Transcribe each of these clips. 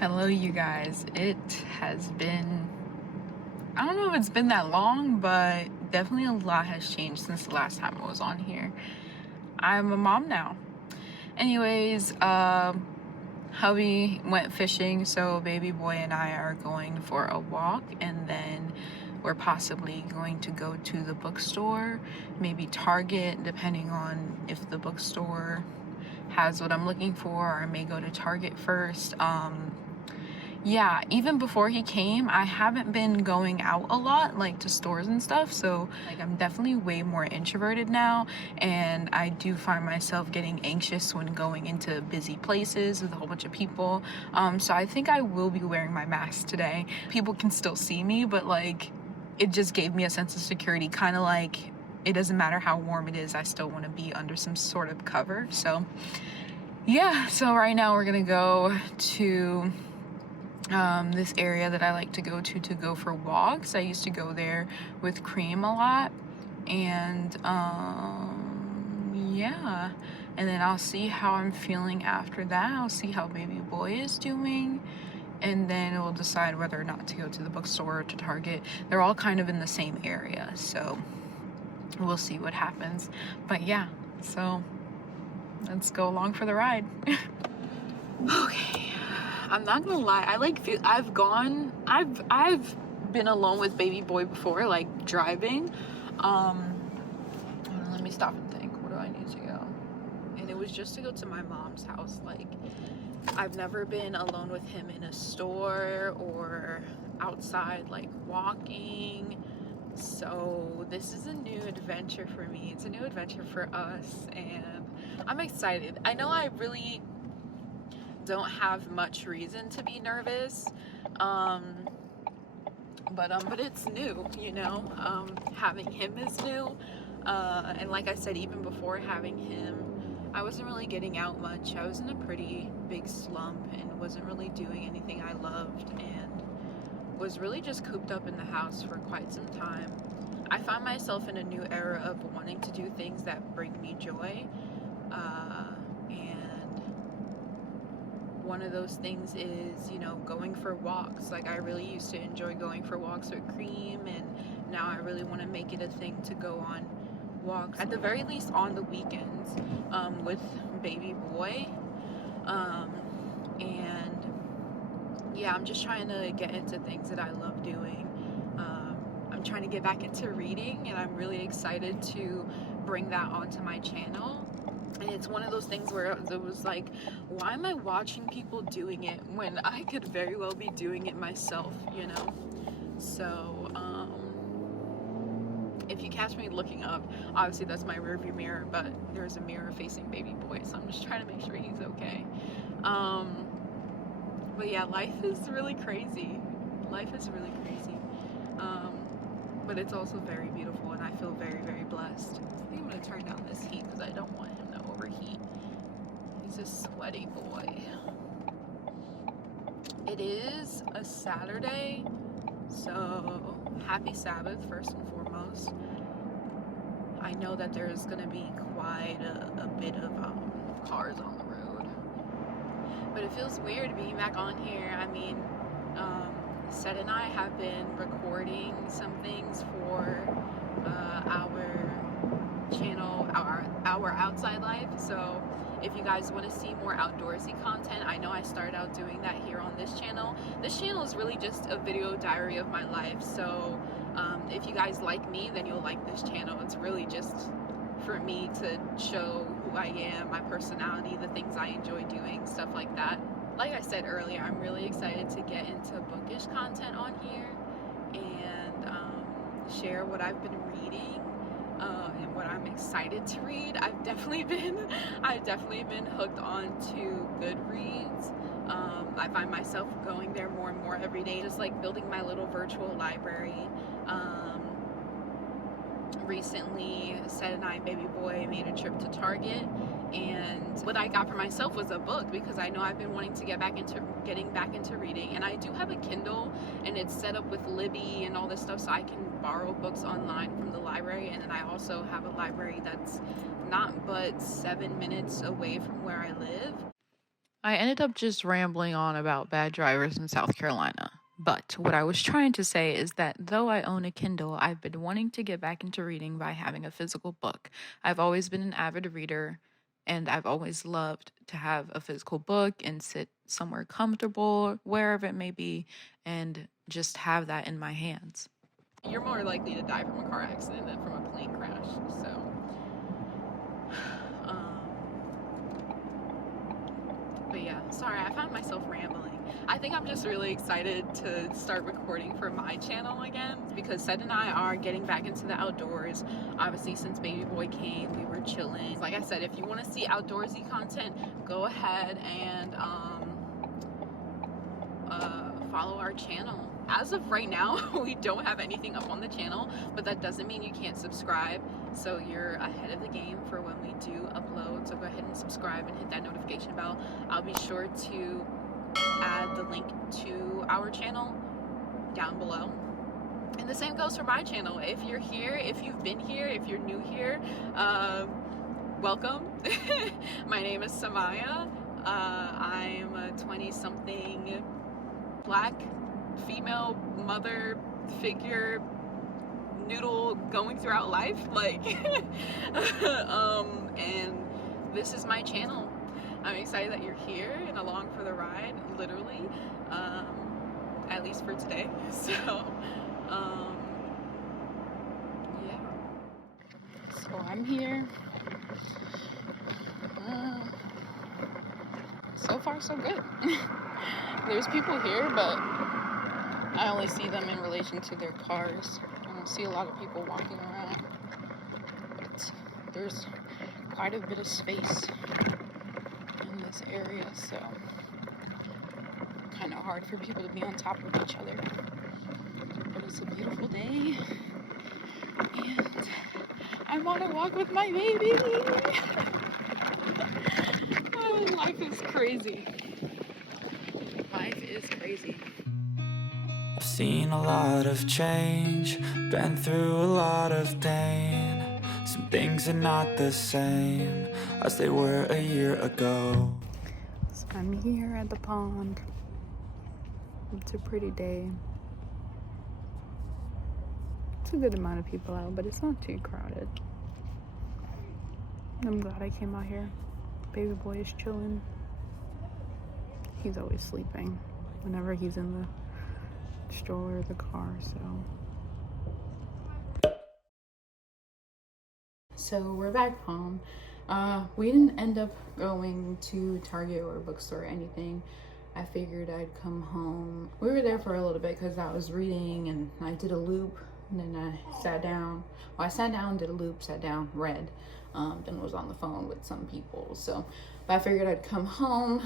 Hello, you guys. It has been, I don't know if it's been that long, but definitely a lot has changed since the last time I was on here. I'm a mom now. Anyways, hubby went fishing, so baby boy and I are going for a walk, and then we're possibly going to go to the bookstore, maybe Target, depending on if the bookstore has what I'm looking for, or I may go to Target first. Yeah, even before he came, I haven't been going out a lot, like to stores and stuff. So like I'm definitely way more introverted now, and I do find myself getting anxious when going into busy places with a whole bunch of people. So I think I will be wearing my mask today. People can still see me, but like it just gave me a sense of security, kind of like it doesn't matter how warm it is, I still want to be under some sort of cover. So yeah, so right now we're gonna go to this area that I like to go for walks. I used to go there with Cream a lot, and yeah, and then I'll see how I'm feeling after that. I'll see how baby boy is doing, and then we'll decide whether or not to go to the bookstore or to Target. They're all kind of in the same area, so we'll see what happens. But yeah, so let's go along for the ride. Okay, I'm not gonna lie, I've been alone with baby boy before, like driving. Hold on, let me stop and think, where do I need to go? And it was just to go to my mom's house. Like, I've never been alone with him in a store or outside, like walking. So this is a new adventure for me. It's a new adventure for us, and I'm excited. I know I really don't have much reason to be nervous, but it's new, you know. Having him is new, and like I said, even before having him, I wasn't really getting out much. I was in a pretty big slump and wasn't really doing anything I loved, and was really just cooped up in the house for quite some time. I found myself in a new era of wanting to do things that bring me joy, and one of those things is, you know, going for walks. Like, I really used to enjoy going for walks with Cream, and now I really want to make it a thing to go on walks, at the very least on the weekends, with baby boy. And yeah, I'm just trying to get into things that I love doing. I'm trying to get back into reading, and I'm really excited to bring that onto my channel. And it's one of those things where it was like, why am I watching people doing it when I could very well be doing it myself, you know? So, if you catch me looking up, obviously that's my rearview mirror, but there's a mirror facing baby boy, so I'm just trying to make sure he's okay. But yeah, life is really crazy. Life is really crazy. But it's also very beautiful, and I feel very, very blessed. I think I'm gonna turn down this heat because I don't want him to overheat. He's a sweaty boy. It is a Saturday, so happy Sabbath first and foremost. I know that there's gonna be quite a bit of cars on the road, but it feels weird being back on here. I mean, Seth and I have been recording some things for our channel, our outside life. So if you guys want to see more outdoorsy content, I know I started out doing that here on this channel. This channel is really just a video diary of my life. So if you guys like me, then you'll like this channel. It's really just for me to show who I am, my personality, the things I enjoy doing, stuff like that. Like I said earlier, I'm really excited to get into bookish content on here, and share what I've been reading, and what I'm excited to read. I've definitely been hooked on to Goodreads. I find myself going there more and more every day, just like building my little virtual library. Recently, Seth and I and baby boy made a trip to Target, and what I got for myself was a book, because I know I've been wanting to getting back into reading, and I do have a Kindle, and it's set up with Libby and all this stuff, so I can borrow books online from the library. And then I also have a library that's not but 7 minutes away from where I live. I ended up just rambling on about bad drivers in South Carolina. But what I was trying to say is that though I own a Kindle, I've been wanting to get back into reading by having a physical book. I've always been an avid reader, and I've always loved to have a physical book and sit somewhere comfortable, wherever it may be, and just have that in my hands. You're more likely to die from a car accident than from a plane crash, so. But yeah, sorry, I found myself rambling. I think I'm just really excited to start recording for my channel again because Seth and I are getting back into the outdoors. Obviously, since baby boy came, we were chilling. Like I said, if you want to see outdoorsy content, go ahead and follow our channel. As of right now, we don't have anything up on the channel, but that doesn't mean you can't subscribe. So you're ahead of the game for when we do upload. So go ahead and subscribe and hit that notification bell. I'll be sure to add the link to our channel down below. And the same goes for my channel. If you're here, if you've been here, if you're new here, welcome. My name is Samaya. I'm a 20-something Black female mother figure noodle going throughout life, like and this is my channel. I'm excited that you're here and along for the ride, literally, at least for today. So yeah, so I'm here. So far so good. There's people here, but I only see them in relation to their cars. I don't see a lot of people walking around, but there's quite a bit of space in this area, so kind of hard for people to be on top of each other. But it's a beautiful day, and I want to walk with my baby. Oh, life is crazy. Life is crazy. I've seen a lot of change, been through a lot of pain. Some things are not the same as they were a year ago. So I'm here at the pond. It's a pretty day. It's a good amount of people out, but it's not too crowded. I'm glad I came out here. Baby boy is chilling. He's always sleeping whenever he's in the stroller or the car, so we're back home. We didn't end up going to Target or bookstore or anything. I figured I'd come home. We were there for a little bit because I was reading and I did a loop, and then I sat down. Well, I sat down, did a loop, sat down, read, then was on the phone with some people. So but I figured I'd come home,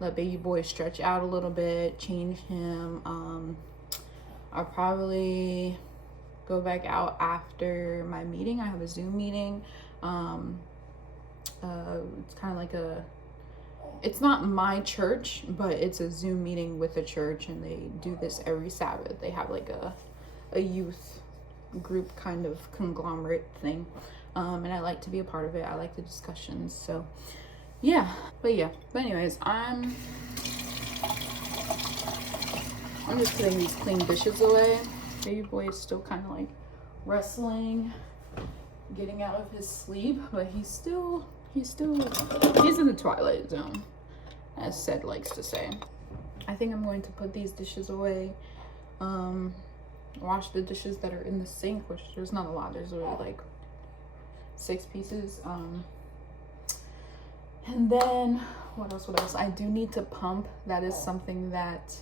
let baby boy stretch out a little bit, change him. I'll probably go back out after my meeting. I have a Zoom meeting. It's kind of like it's not my church, but it's a Zoom meeting with a church, and they do this every Sabbath. They have like a youth group kind of conglomerate thing. And I like to be a part of it. I like the discussions. So yeah, but anyways, I'm just putting these clean dishes away. Baby boy is still kind of like wrestling, getting out of his sleep, but he's in the twilight zone, as Seth likes to say. I think I'm going to put these dishes away, wash the dishes that are in the sink, which there's not a lot. There's only like 6 pieces. And then what else? I do need to pump. That is something that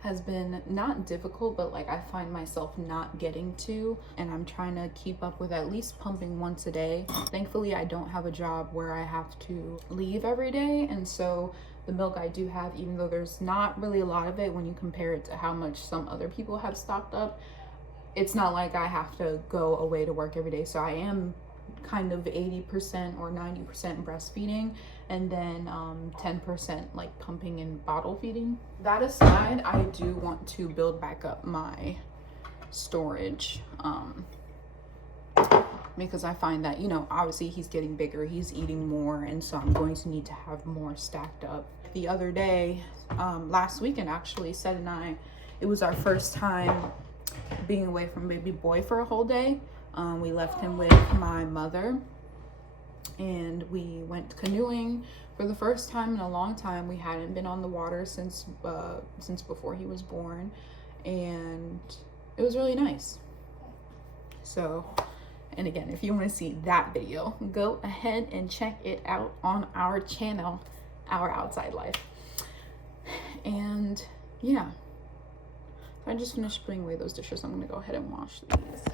has been not difficult, but like I find myself not getting to, and I'm trying to keep up with at least pumping once a day. Thankfully, I don't have a job where I have to leave every day, and so the milk I do have, even though there's not really a lot of it when you compare it to how much some other people have stocked up, it's not like I have to go away to work every day. So I am kind of 80% or 90% breastfeeding, and then 10% like pumping and bottle feeding. That aside, I do want to build back up my storage. because I find that, you know, obviously he's getting bigger, he's eating more, and so I'm going to need to have more stacked up. The other day, last weekend actually, Seth and I, it was our first time being away from baby boy for a whole day. We left him with my mother and we went canoeing for the first time in a long time. We hadn't been on the water since before he was born, and it was really nice. So, and again, if you want to see that video, go ahead and check it out on our channel, Our Outside Life. And yeah, I just finished putting away those dishes. I'm gonna go ahead and wash these.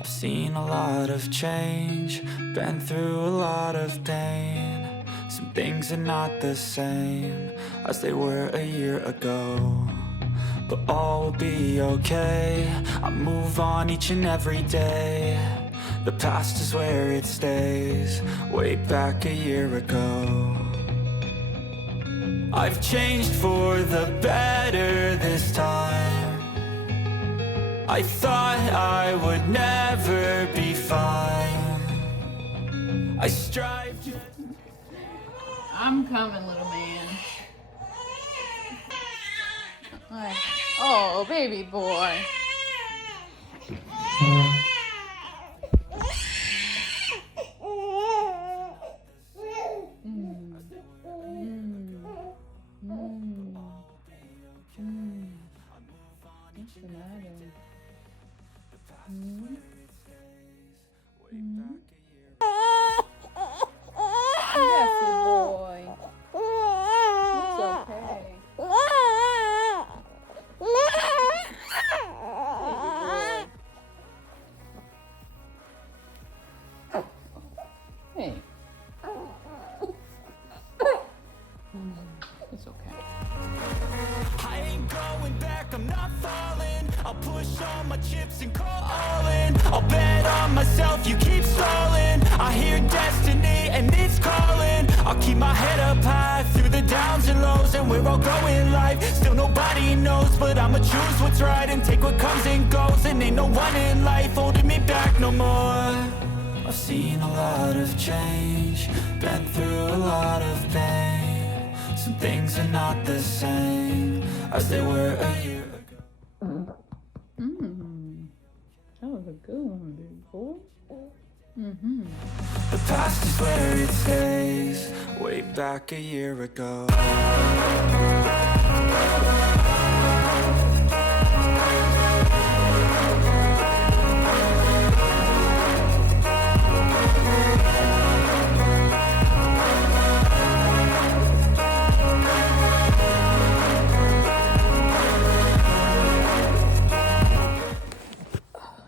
I've seen a lot of change, been through a lot of pain. Some things are not the same as they were a year ago, but all will be okay. I move on each and every day. The past is where it stays, way back a year ago. I've changed for the better this time. I thought I would never be fine. I strive to... I'm coming, little man. Oh, baby boy. What's the matter? Yes, boy. It's okay. Hey. It's okay. I ain't going back, I'm not falling. I'll push all my chips and call all in. I'll bet on myself, you keep stalling. I hear destiny and it's calling. I'll keep my head up high through the downs and lows, and we're all going live. Still nobody knows, but I'ma choose what's right and take what comes and goes. And ain't no one in life holding me back no more. I've seen a lot of change, been through a lot of pain. Some things are not the same as they were a year ago. That was a good one, big boy. The past is where it stays, way back a year ago.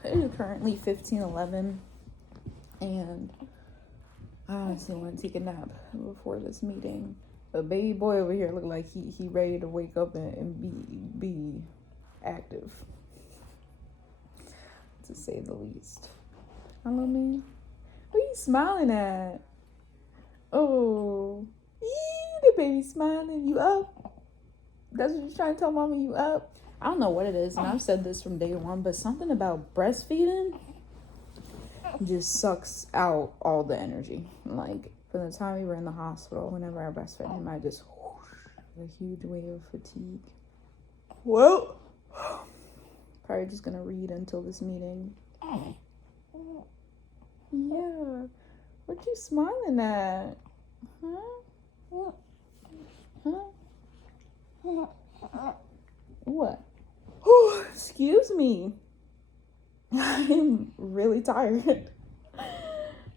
It is currently 15:11, and I honestly want to take a nap before this meeting. But baby boy over here look like he ready to wake up and be active, to say the least. Hello, man. What are you smiling at? Oh, the baby smiling. You up? That's what you're trying to tell mama, you up? I don't know what it is, and I've said this from day one, but something about breastfeeding just sucks out all the energy. Like, from the time we were in the hospital, whenever I breastfed him, I just a huge wave of fatigue. Well, probably just gonna read until this meeting. Yeah. What you smiling at? Huh? Huh? What? Oh, excuse me. I'm really tired.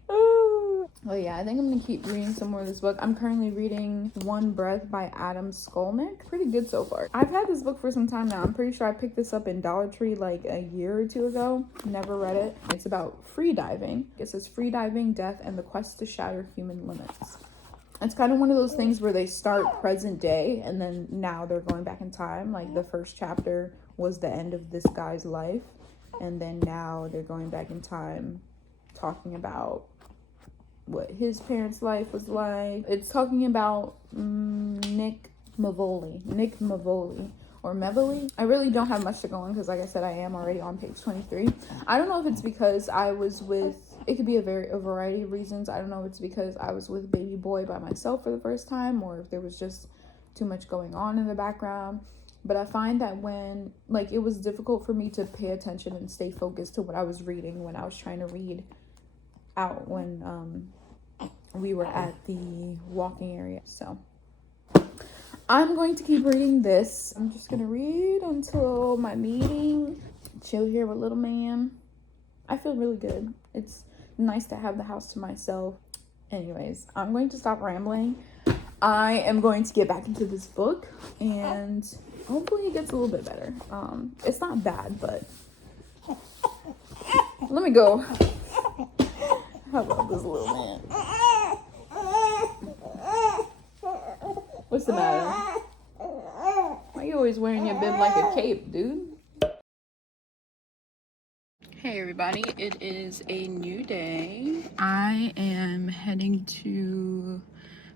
Oh yeah, I think I'm gonna keep reading some more of this book. I'm currently reading One Breath by Adam Skolnick. Pretty good so far. I've had this book for some time now. I'm pretty sure I picked this up in Dollar Tree like a year or two ago. Never read it. It's about free diving. It says free diving, death, and the quest to shatter human limits. It's kind of one of those things where they start present day and then now they're going back in time. Like the first chapter was the end of this guy's life, and then now they're going back in time talking about what his parents' life was like. It's talking about Nick Mavoli or Mevoli. I really don't have much to go on because, like I said, I am already on page 23. I don't know if it's because I was with, it could be a variety of reasons. I don't know if it's because I was with baby boy by myself for the first time, or if there was just too much going on in the background. But I find that when, like, it was difficult for me to pay attention and stay focused to what I was reading when I was trying to read out when we were at the walking area. So I'm going to keep reading this. I'm just gonna read until my meeting. Chill here with little man. I feel really good. It's nice to have the house to myself. Anyways, I'm going to stop rambling. I am going to get back into this book and hopefully it gets a little bit better. It's not bad, but let me go. How about this little man? What's the matter? Why are you always wearing your bib like a cape, dude? Hey everybody, it is a new day. I am heading to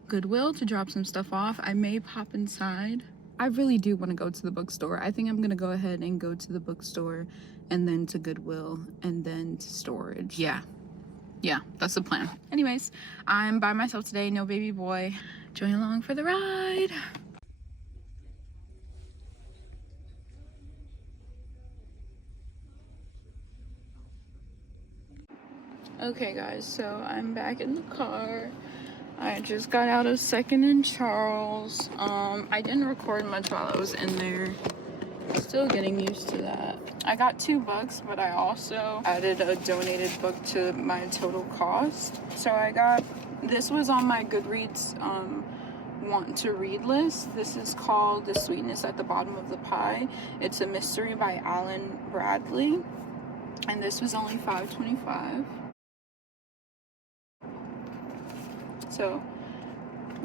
Goodwill to drop some stuff off. I may pop inside. I really do want to go to the bookstore. I think I'm gonna go ahead and go to the bookstore and then to Goodwill and then to storage. Yeah, that's the plan. Anyways, I'm by myself today, no baby boy. Join along for the ride. Okay guys, so I'm back in the car. I just got out of Second and Charles. I didn't record much while I was in there. Still getting used to that. I got 2 books, but I also added a donated book to my total cost. So I got, this was on my Goodreads want to read list. This is called The Sweetness at the Bottom of the Pie. It's a mystery by Alan Bradley. And this was only $5.25. So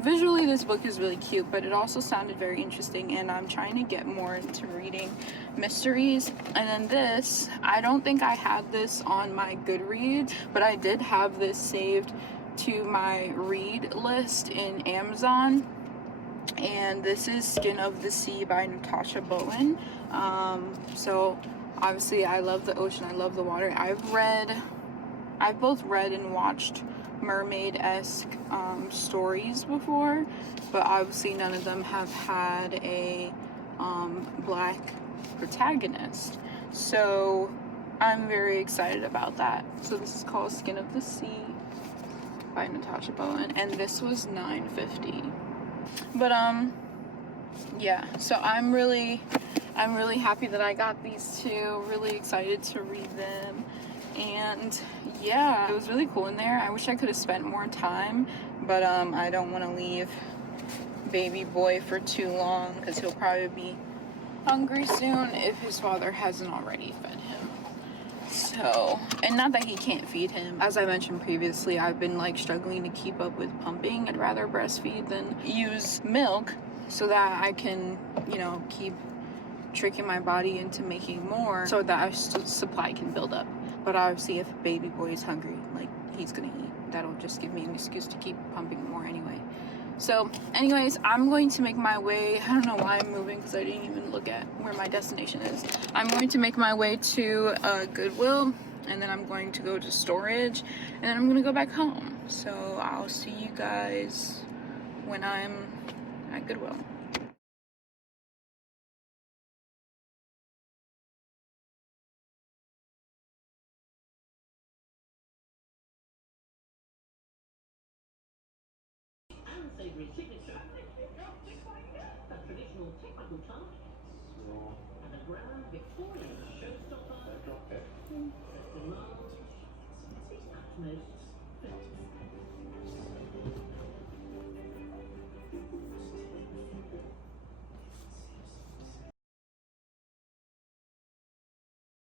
visually this book is really cute, but it also sounded very interesting, and I'm trying to get more into reading mysteries. And then this, I don't think I had this on my Goodreads, but I did have this saved to my read list in Amazon, and this is Skin of the Sea by Natasha Bowen. So obviously I love the ocean, I love the water. I've both read and watched mermaid-esque stories before, but obviously none of them have had a black protagonist, so I'm very excited about that. So this is called Skin of the Sea by Natasha Bowen, and this was $9.50. But yeah, so I'm really happy that I got these 2. Really excited to read them. And yeah, it was really cool in there. I wish I could have spent more time, but I don't want to leave baby boy for too long because he'll probably be hungry soon if his father hasn't already fed him. So, and not that he can't feed him. As I mentioned previously, I've been like struggling to keep up with pumping. I'd rather breastfeed than use milk so that I can, you know, keep tricking my body into making more so that our supply can build up. But obviously if baby boy is hungry, like, he's gonna eat. That'll just give me an excuse to keep pumping more anyway. So anyways, I'm going to make my way, I don't know why I'm moving because I didn't even look at where my destination is. I'm going to make my way to Goodwill, and then I'm going to go to storage, and then I'm gonna go back home. So I'll see you guys when I'm at Goodwill. Unsavory signature, a traditional technical touch, and a grand Victorian showstopper that demands its utmost fitness.